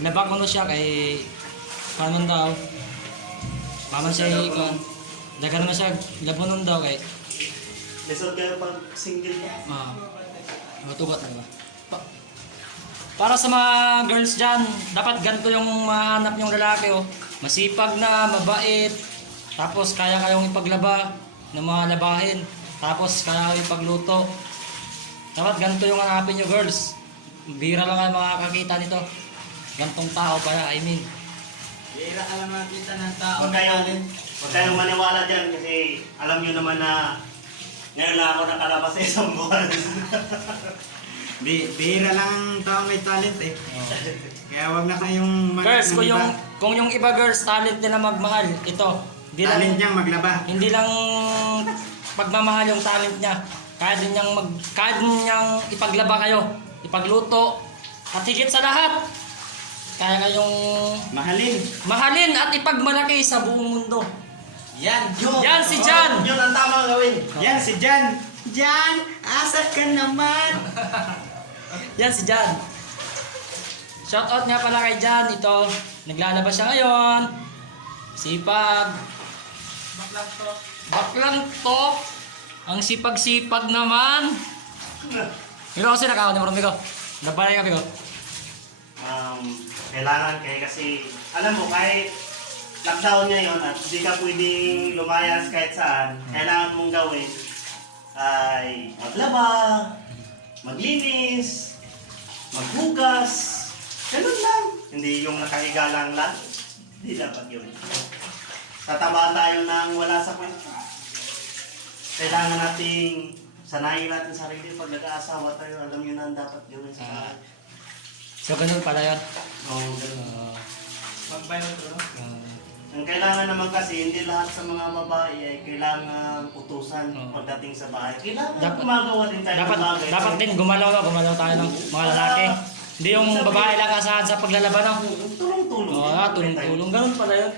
nabak mo siya kay kanon daw. Paman siya ikon. Dagan naman siya labonon daw kay. Lesson kayo pag single ka. Matugot na ba? Para sa mga girls dyan, dapat ganito yung mahanap yung lalaki oh. Masipag na, mabait, tapos kaya kayong ipaglaba ng mga labahin, tapos kaya kayong ipagluto. Dapat ganito yung hanapin nyo girls. Bira lang ang makakakita nito. Gantong tao pala, I mean. Bira ka lang makita ng tao. Huwag kayong maniwala dyan kasi alam nyo naman na ngayon lang ako nakalabas sa isang buwan. Bira lang ang tao may talent eh. Kaya wag na kayong Girls, kung yung iba girls talent nila magmahal, ito. Talent niyang maglaba. Hindi lang pagmamahal yung talent niya. Kaya din niyang ipaglaba kayo, ipagluto, at higit sa lahat, kaya kayong mahalin at ipagmalaki sa buong mundo. Yan! Yan si Jan! Yun ang tamang gawin. Yan si Jan! Jan! Asa ka naman! Yan si Jan. Shoutout nga pala kay Jan. Ito, naglalaba siya ngayon. Sipag. Baklang to. Ang sipag-sipag naman. Pero kasi nakakaw ni Morong Bigo. Nagbalay ka Bigo. Kailangan kasi alam mo kahit lockdown ngayon at hindi ka pwedeng lumayas kahit saan, kailangan mong gawin ay maglaba, maglinis, maghugas, ganun lang. Hindi yung nakahiga lang. Hindi dapat yun. Tataba tayo nang wala sa kwento. Kailangan nating sanayin natin sarili pag nag-aasawa tayo. Alam nyo na ang dapat gawin sa bahay. So, ganun pala yun. Oo, ganun. Magbayon to, no? Ang kailangan naman kasi, hindi lahat sa mga babae ay kailangan utusan pagdating sa bahay. Kailangan gumagawa din tayo ng bagay. Dapat din gumalaw tayo ng mga lalaki. Hindi yung babae lang asahan sa paglalaban no? Tulong-tulong. Oo, tulong-tulong. Ganun pala yun.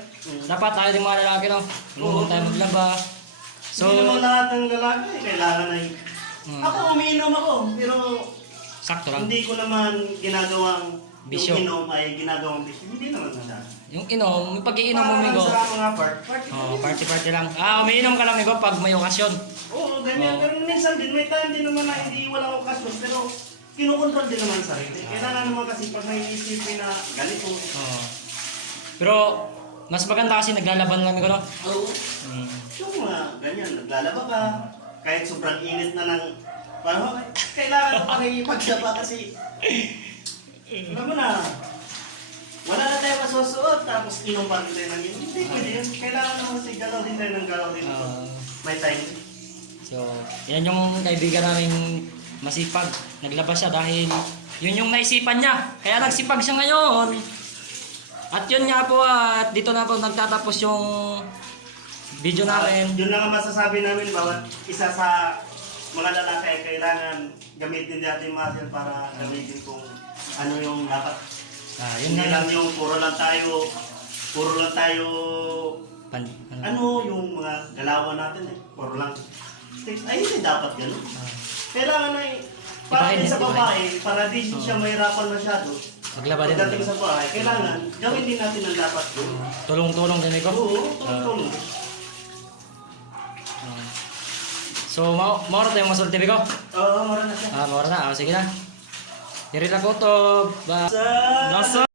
Dapat tayo din mga lalaki no? Tulong tayo maglaba. So, hindi naman lahat ng lalaki kailangan ay... Ako umiinom ako, pero sakto lang. hindi ko naman ginagawang Bisyo. yung inom ay ginagawang bisyo. Hindi naman na. Yung inom, yung pag-iinom mo, Migo. Sa mga Party lang. Umiinom ka lang, Migo, pag may okasyon. Oo, ganyan. Pero minsan din, may time din naman na hindi walang okasyon. Pero kinukontrol din naman sa sarili. Kailangan naman kasi pag may isipin na ganito. Pero, mas maganda kasi naglalaban lang, Migo, no? Oo. Yung mga ganyan, naglalaba ka. Kahit sobrang init na ng parang kailangan pa pagsaba kasi alam mo na, wala na tayo masusuot tapos inom pa rin tayo ng inom. Hindi pwede yun. Kailangan naman kasi galaw din tayo ng galaw din. May time. So, yan yung kaibigan namin masipag. Naglaba siya dahil yun yung naisipan niya. Kaya nagsipag siya ngayon. At yun nga po, at dito na po nagtatapos yung video namin. Yun lang ang masasabi namin, bawat isa sa mga lalaki ay kailangan gamitin natin muscle para gamitin kung ano yung dapat. Yun Hindi nga lang yung puro lang tayo ano yung mga galawan natin eh. Puro lang ay hindi dapat gano'n. Kailangan ay para din sa babae, para din siya mahirapan masyado. Maglaba din. Pagdating sa bahay, kailangan gawin din natin ang dapat yun. Tulong-tulong din ikaw. Oo, tulong-tulong. So, maura tayo masulti ko? Oo, mura na siya. Maura na. Sige na. Diri na ko to. Nasa